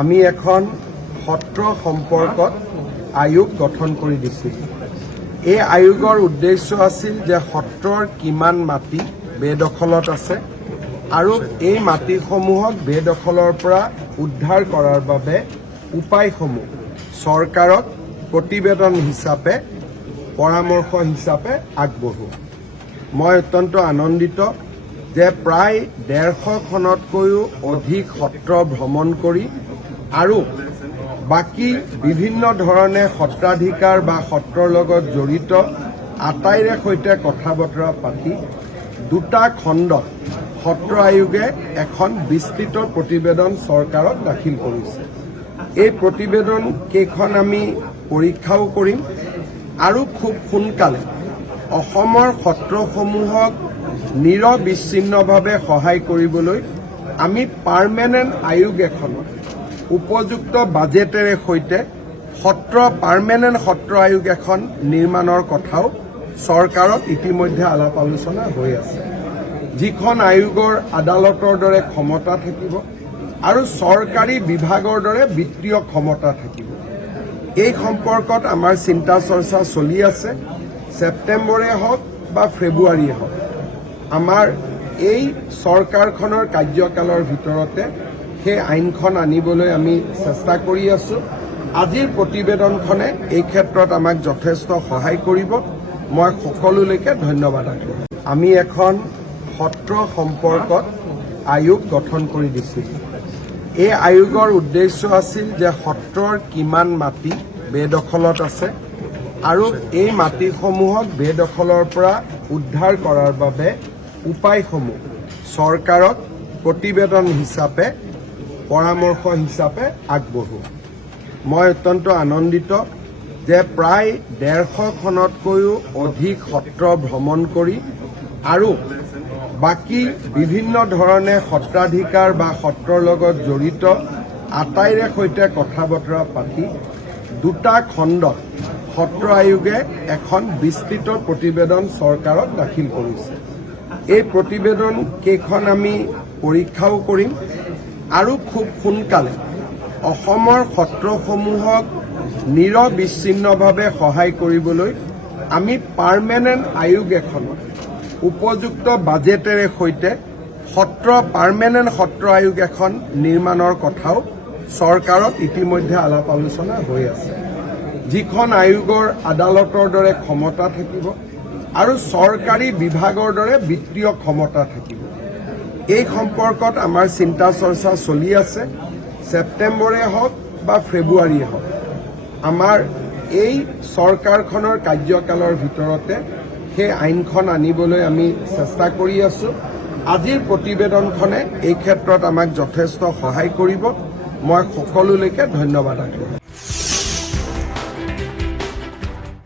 আমি এখন সত্ৰ সম্পৰ্কত আয়োগ গঠন কৰি দিছিল। এই আয়োগৰ উদ্দেশ্য আছিল যে সত্ৰৰ কিমান মাটি বেদখলত আছে আৰু এই মাটিসমূহক বেদখলৰ পৰা উদ্ধাৰ কৰাৰ বাবে উপায়সমূহ চৰকাৰক প্ৰতিবেদন হিচাপে পৰামৰ্শ হিচাপে আগবঢ়োৱা। মই অত্যন্ত আনন্দিত যে প্ৰায় 150খনতকৈও অধিক সত্ৰ ভ্ৰমণ কৰি আৰু বাকী বিভিন্ন ধৰণে সত্ৰাধিকাৰ বা সত্ৰৰ লগত জড়িত আটাইৰে সৈতে কথা বতৰা পাতি দুটা খণ্ডত সত্ৰ আয়োগে এখন বিস্তৃত প্ৰতিবেদন চৰকাৰক দাখিল কৰিছে। এই প্ৰতিবেদন কেইখন আমি পৰীক্ষাও কৰিম আৰু খুব সোনকালে অসমৰ সত্ৰসমূহক নিৰবিচ্ছিন্নভাৱে সহায় কৰিবলৈ আমি পাৰ্মানেণ্ট আয়োগ এখনত উপযুক্ত বাজেটেৰে সৈতে পাৰ্মানেণ্ট সত্ৰ আয়োগ এখন নিৰ্মাণৰ কথাও চৰকাৰত ইতিমধ্যে আলাপ আলোচনা হৈ আছে, যিখন আয়োগৰ আদালতৰ দৰে ক্ষমতা থাকিব আৰু চৰকাৰী বিভাগৰ দৰে বিত্তীয় ক্ষমতা থাকিব। এই সম্পৰ্কত আমাৰ চিন্তা চৰ্চা চলি আছে। ছেপ্টেম্বৰে হওক বা ফেব্ৰুৱাৰীয়ে হওক আমাৰ এই চৰকাৰখনৰ কাৰ্যকালৰ ভিতৰতে সেই আইনখন আনিবলৈ আমি চেষ্টা কৰি আছোঁ। আজিৰ প্ৰতিবেদনখনে এই ক্ষেত্ৰত আমাক যথেষ্ট সহায় কৰিব। মই সকলোলৈকে ধন্যবাদ আছোঁ। আমি এখন সত্ৰ সম্পৰ্কত আয়োগ গঠন কৰি দিছিল। এই আয়োগৰ উদ্দেশ্য আছিল যে সত্ৰৰ কিমান মাটি বেদখলত আছে আৰু এই মাটিসমূহক বেদখলৰ পৰা উদ্ধাৰ কৰাৰ বাবে উপায়সমূহ চৰকাৰক প্ৰতিবেদন হিচাপে পৰামৰ্শ হিচাপে আগবঢ়োৱা। মই অত্যন্ত আনন্দিত যে প্ৰায় 150খনতকৈও অধিক সত্ৰ ভ্ৰমণ কৰি আৰু বাকী বিভিন্ন ধৰণে সত্ৰাধিকাৰ বা সত্ৰৰ লগত জড়িত আটাইৰে সৈতে কথা বতৰা পাতি দুটা খণ্ডত সত্ৰ আয়োগে এখন বিস্তৃত প্ৰতিবেদন চৰকাৰক দাখিল কৰিছে। এই প্ৰতিবেদন কেইখন আমি পৰীক্ষাও কৰিম আৰু খুব সোনকালে অসমৰ সত্ৰসমূহক নিৰবিচ্ছিন্নভাৱে সহায় কৰিবলৈ আমি পাৰ্মানেণ্ট আয়োগ এখনত উপযুক্ত বাজেটেৰে সৈতে পাৰ্মানেণ্ট সত্ৰ আয়োগ এখন নিৰ্মাণৰ কথাও চৰকাৰত ইতিমধ্যে আলাপ আলোচনা হৈ আছে, যিখন আয়োগৰ আদালতৰ দৰে ক্ষমতা থাকিব আৰু চৰকাৰী বিভাগৰ দৰে বিত্তীয় ক্ষমতা থাকিব। এই সম্পৰ্কত আমাৰ চিন্তা চৰ্চা চলি আছে। ছেপ্টেম্বৰে হওক বা ফেব্ৰুৱাৰীয়ে হওক আমাৰ এই চৰকাৰখনৰ কাৰ্যকালৰ ভিতৰতে সেই আইনখন আনিবলৈ আমি চেষ্টা কৰি আছোঁ। আজিৰ প্ৰতিবেদনখনে এই ক্ষেত্ৰত আমাক যথেষ্ট সহায় কৰিব। মই সকলোলৈকে ধন্যবাদ আছোঁ।